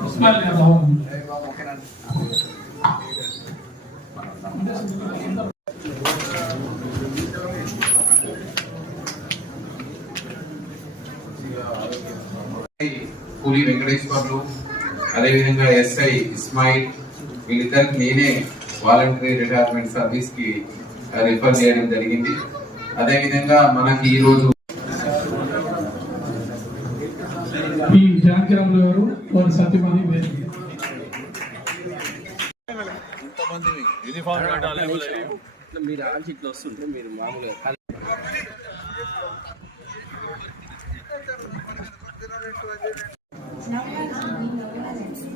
ఉస్మాన్ బాగుంది పూరి వెంకటేశ్వర్లు అదేవిధంగా ఎస్ఐ ఇస్మాయిల్ వీళ్ళిద్దరికి నేనే వాలంటరీ రిటైర్మెంట్ సర్వీస్కి రిఫర్ చేయడం జరిగింది. అదేవిధంగా మనకి ఈ రోజు గారు వారి సత్యమణి వేదిక. మీరు ఆల్చి ఇట్లా వస్తుంటే మీరు మామూలుగా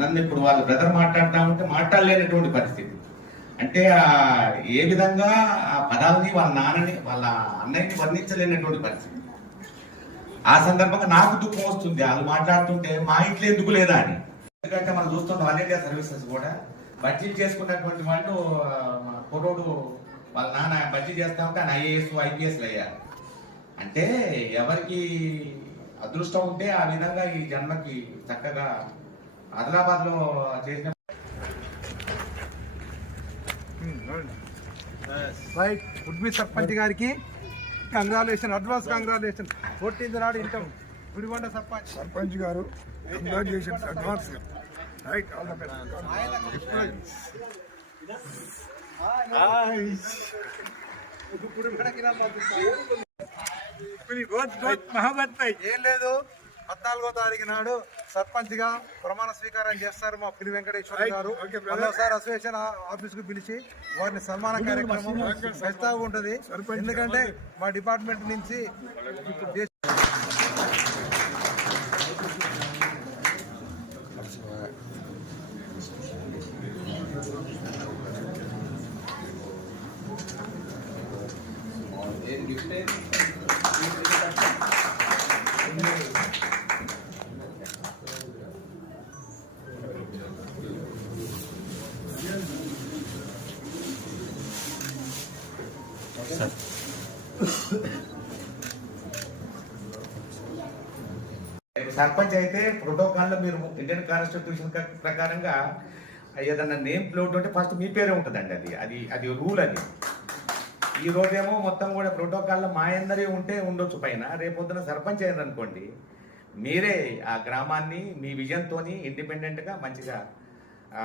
నన్ను ఇప్పుడు వాళ్ళ బ్రదర్ మాట్లాడుతా ఉంటే మాట్లాడలేనటువంటి పరిస్థితి. అంటే ఏ విధంగా ఆ పదాలని వాళ్ళ నాన్నని వాళ్ళ అన్నయ్యని వర్ణించలేనటువంటి పరిస్థితి. ఆ సందర్భంగా నాకు దుఃఖం వస్తుంది. వాళ్ళు మాట్లాడుతుంటే మా ఇంట్లో ఎందుకు లేదా అని. ఎందుకంటే మనం చూస్తున్నాం ఆల్ ఇండియా సర్వీసెస్ కూడా. బడ్జెట్ చేసుకున్నటువంటి వాళ్ళు ఆ, మా కుర్రోడు వాళ్ళ నాన్న బడ్జెట్ చేస్తా ఉంటే ఆయన ఐఏఎస్ ఐపీఎస్లు అయ్యారు అంటే ఎవరికి అదృష్టం ఉంటే ఆ విధంగా ఈ జన్మకి చక్కగా ఆదిలాబాద్లో చేసిన రైట్. ఉడ్బి సర్పంచ్ గారికి కంగ్రాచులేషన్ అడ్వాన్స్ కంగ్రాచులేషన్. ఫోర్టీన్త్ నాడు ఇంటాం గుడిబండ సర్పంచ్. సర్పంచ్ గారు congratulations advance right all the Mohammed భాయ్ ఏం లేదు. పద్నాలుగో తారీఖు నాడు సర్పంచ్గా ప్రమాణ స్వీకారం చేస్తారు మా పిలి వెంకటేశ్వర. గారు. మరోసారి అసోసియేషన్ ఆఫీస్కు పిలిచి వారిని సన్మాన కార్యక్రమం ఖచ్చితంగా ఉంటది. ఎందుకంటే మా డిపార్ట్మెంట్ నుంచి సర్పంచ్ అయితే ప్రోటోకాల్లో మీరు ఇండియన్ కాన్స్టిట్యూషన్ ప్రకారంగా ఏదన్నా నేమ్ ప్లేట్ ఉంటే ఫస్ట్ మీ పేరే ఉంటుందండి అది. అది అది రూల్ అది. ఈ రోజేమో మొత్తం కూడా ప్రోటోకాల్లో మా అందరి ఉంటే ఉండొచ్చు పైన. రేపొద్దున సర్పంచ్ అయ్యారు అనుకోండి మీరే ఆ గ్రామాన్ని మీ విజన్తోని ఇండిపెండెంట్గా మంచిగా ఆ,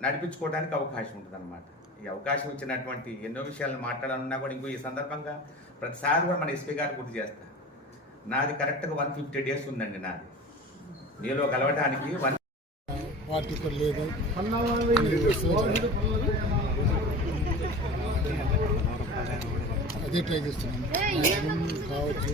నడిపించుకోవడానికి అవకాశం ఉంటుంది ఈ అవకాశం ఇచ్చినటువంటి ఎన్నో విషయాలను మాట్లాడాలన్నా కూడా ఇంకో ఈ సందర్భంగా ప్రతిసారి కూడా మన ఎస్పీ గారు గుర్తు చేస్తా. నాది కరెక్ట్గా వన్ ఫిఫ్టీ డేస్ ఉందండి నాది. మీలో కలవడానికి వన్ లేదు. అదే ట్రై చేస్తున్నాను. కావచ్చు.